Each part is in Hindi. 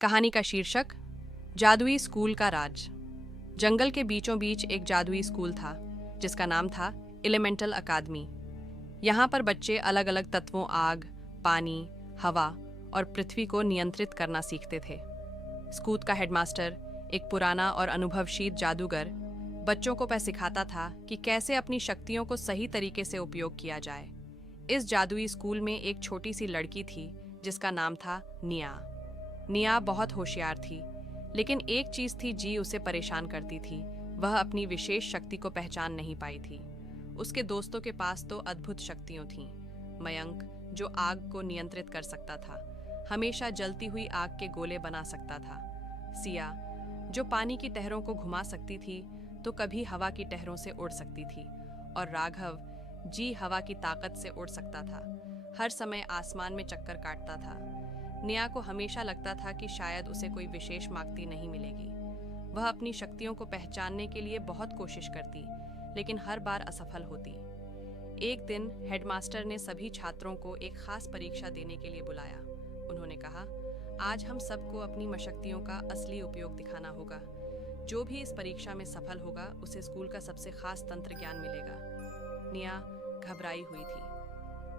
कहानी का शीर्षक जादुई स्कूल का राज। जंगल के बीचों बीच एक जादुई स्कूल था जिसका नाम था एलिमेंटल अकादमी। यहाँ पर बच्चे अलग अलग तत्वों आग, पानी, हवा और पृथ्वी को नियंत्रित करना सीखते थे। स्कूल का हेडमास्टर, एक पुराना और अनुभवशील जादूगर, बच्चों को सिखाता था कि कैसे अपनी शक्तियों को सही तरीके से उपयोग किया जाए। इस जादुई स्कूल में एक छोटी सी लड़की थी जिसका नाम था निया। निया बहुत होशियार थी, लेकिन एक चीज थी जी उसे परेशान करती थी। वह अपनी विशेष शक्ति को पहचान नहीं पाई थी। उसके दोस्तों के पास तो अद्भुत शक्तियां थीं। मयंक, जो आग को नियंत्रित कर सकता था, हमेशा जलती हुई आग के गोले बना सकता था। सिया, जो पानी की लहरों को घुमा सकती थी तो कभी हवा की लहरों से उड़ सकती थी। और राघव जी हवा की ताकत से उड़ सकता था, हर समय आसमान में चक्कर काटता था। निया को हमेशा लगता था कि शायद उसे कोई विशेष मांगती नहीं मिलेगी। वह अपनी शक्तियों को पहचानने के लिए बहुत कोशिश करती, लेकिन हर बार असफल होती। एक दिन हेडमास्टर ने सभी छात्रों को एक खास परीक्षा देने के लिए बुलाया। उन्होंने कहा, आज हम सबको अपनी शक्तियों का असली उपयोग दिखाना होगा। जो भी इस परीक्षा में सफल होगा उसे स्कूल का सबसे खास तंत्र ज्ञान मिलेगा। निया घबराई हुई थी।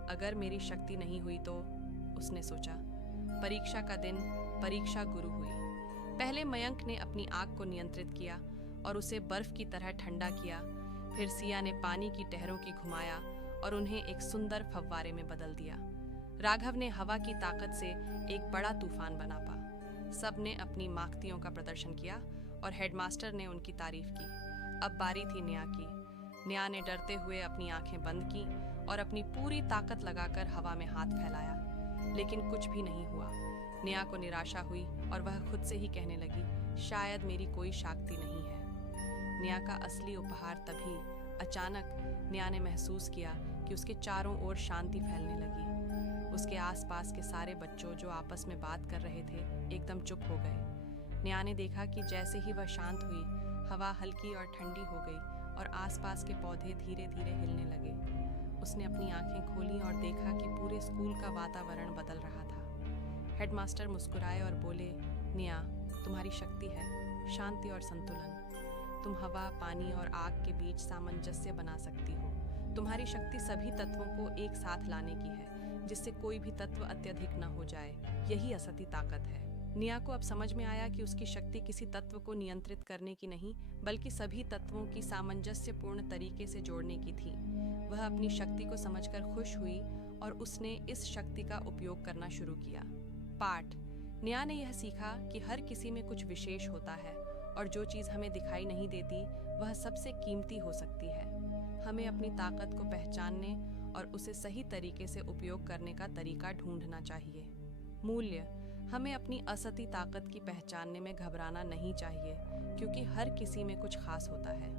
अगर मेरी शक्ति नहीं हुई तो, उसने सोचा। परीक्षा का दिन परीक्षा गुरु हुई। पहले मयंक ने अपनी आग को नियंत्रित किया और उसे बर्फ की तरह ठंडा किया। फिर सिया ने पानी की लहरों की घुमाया और उन्हें एक सुंदर फव्वारे में बदल दिया। राघव ने हवा की ताकत से एक बड़ा तूफान बना पा। सब ने अपनी माख्तियों का प्रदर्शन किया और हेडमास्टर ने उनकी तारीफ की। अब बारी थी निया की। निया ने डरते हुए अपनी आंखें बंद की और अपनी पूरी ताकत लगाकर हवा में हाथ फैलाया, लेकिन कुछ भी नहीं हुआ। निया को निराशा हुई और वह खुद से ही कहने लगी, शायद मेरी कोई शक्ति नहीं है। निया का असली उपहार तभी अचानक निया ने महसूस किया कि उसके चारों ओर शांति फैलने लगी। उसके आसपास के सारे बच्चों जो आपस में बात कर रहे थे एकदम चुप हो गए। निया ने देखा कि जैसे ही वह शांत हुई, हवा हल्की और ठंडी हो गई और आसपास के पौधे धीरे धीरे हिलने लगे। उसने अपनी आंखें खोलीं और देखा कि पूरे स्कूल का वातावरण बदल रहा था। हेडमास्टर मुस्कुराए और बोले, निया, तुम्हारी शक्ति है शांति और संतुलन। तुम हवा, पानी और आग के बीच सामंजस्य बना सकती हो। तुम्हारी शक्ति सभी तत्वों को एक साथ लाने की है, जिससे कोई भी तत्व अत्यधिक न हो जाए। यही असली ताकत है। निया को अब समझ में आया कि उसकी शक्ति किसी तत्व को नियंत्रित करने की नहीं, बल्कि सभी तत्वों की सामंजस्यपूर्ण तरीके से जोड़ने की थी। वह अपनी शक्ति को समझकर खुश हुई और उसने इस शक्ति का उपयोग करना शुरू किया। पाठ: निया ने यह सीखा कि हर किसी में कुछ विशेष होता है और जो चीज़ हमें दिखाई नहीं देती वह सबसे कीमती हो सकती है। हमें अपनी ताकत को पहचानने और उसे सही तरीके से उपयोग करने का तरीका ढूंढना चाहिए। मूल्य: हमें अपनी असली ताकत की पहचानने में घबराना नहीं चाहिए, क्योंकि हर किसी में कुछ खास होता है।